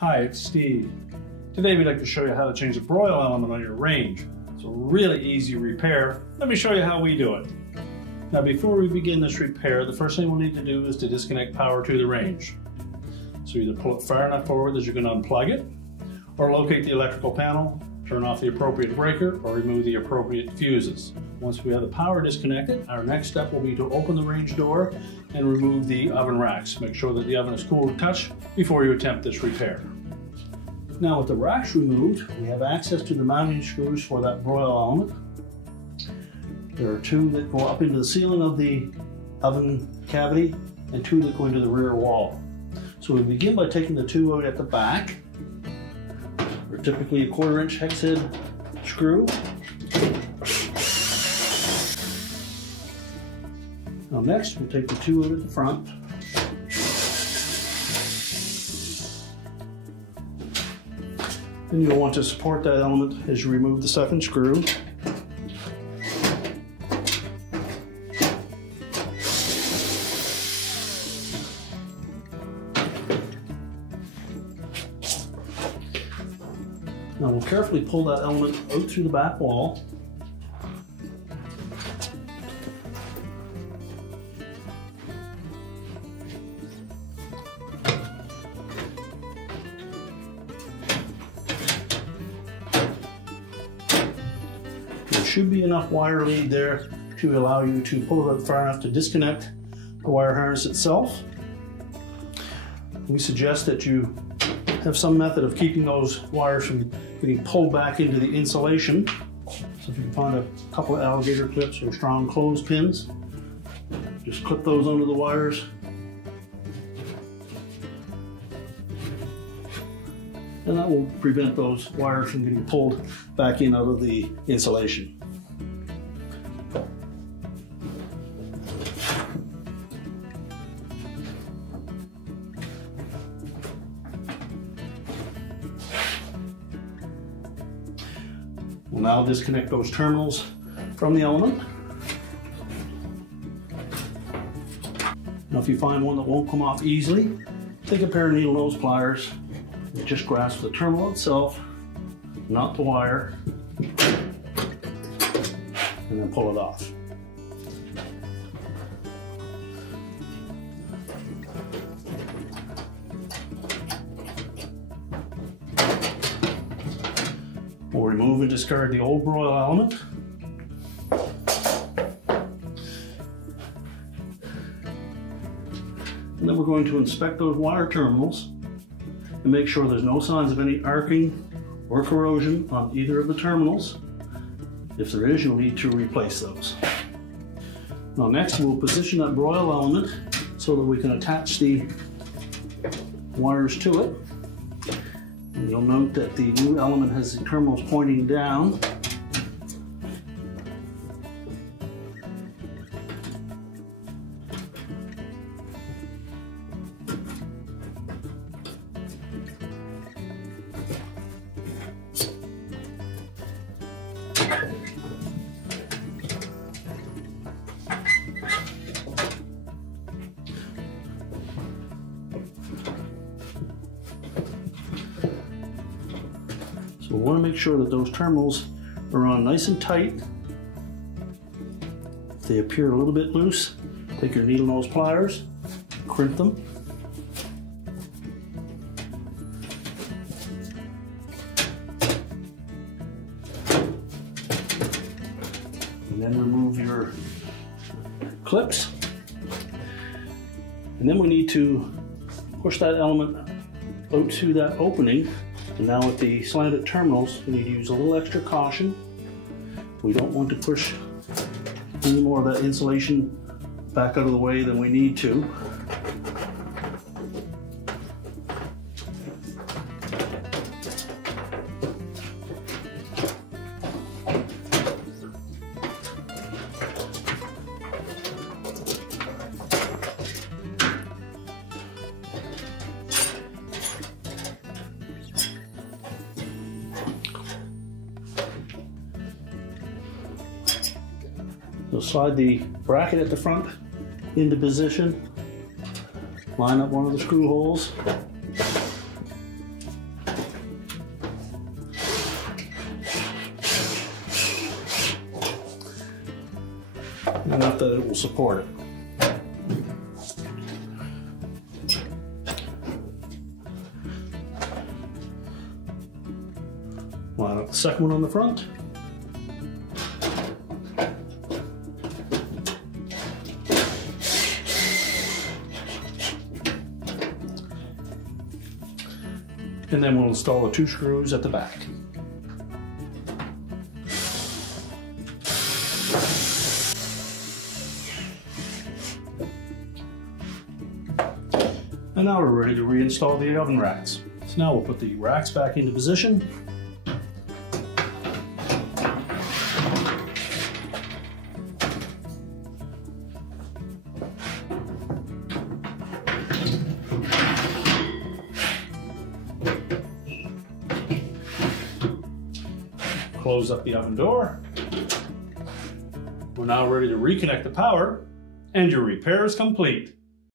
Hi, it's Steve. Today we'd like to show you how to change the broil element on your range. It's a really easy repair. Let me show you how we do it. Now before we begin this repair, the first thing we'll need to do is to disconnect power to the range. So either pull it far enough forward that you can unplug it, or locate the electrical panel, turn off the appropriate breaker, or remove the appropriate fuses. Once we have the power disconnected, our next step will be to open the range door and remove the oven racks. Make sure that the oven is cool to touch before you attempt this repair. Now with the racks removed, we have access to the mounting screws for that broil element. There are two that go up into the ceiling of the oven cavity and two that go into the rear wall. So we begin by taking the two out at the back. They're typically a 1/4 inch hex head screw. Now next we'll take the two out at the front. Then you'll want to support that element as you remove the second screw. Now we'll carefully pull that element out through the back wall. There should be enough wire lead there to allow you to pull it out far enough to disconnect the wire harness itself. We suggest that you have some method of keeping those wires from getting pulled back into the insulation. So if you can find a couple of alligator clips or strong clothespins, just clip those onto the wires. And that will prevent those wires from getting pulled back in out of the insulation. We'll now disconnect those terminals from the element. Now if you find one that won't come off easily, take a pair of needle nose pliers and just grasp the terminal itself, not the wire, and then pull it off. We'll remove and discard the old broil element. And then we're going to inspect those wire terminals and make sure there's no signs of any arcing or corrosion on either of the terminals. If there is, you'll need to replace those. Now next we'll position that broil element so that we can attach the wires to it. And you'll note that the new element has the terminals pointing down. So we want to make sure that those terminals are on nice and tight. If they appear a little bit loose, take your needle nose pliers, crimp them. And then remove your clips. And then we need to push that element out to that opening. And now with the slanted terminals, we need to use a little extra caution. We don't want to push any more of that insulation back out of the way than we need to. You'll slide the bracket at the front into position, line up one of the screw holes, enough that it will support it. Line up the second one on the front. And then we'll install the 2 screws at the back. And now we're ready to reinstall the oven racks. So now we'll put the racks back into position. Close up the oven door. We're now ready to reconnect the power, and your repair is complete.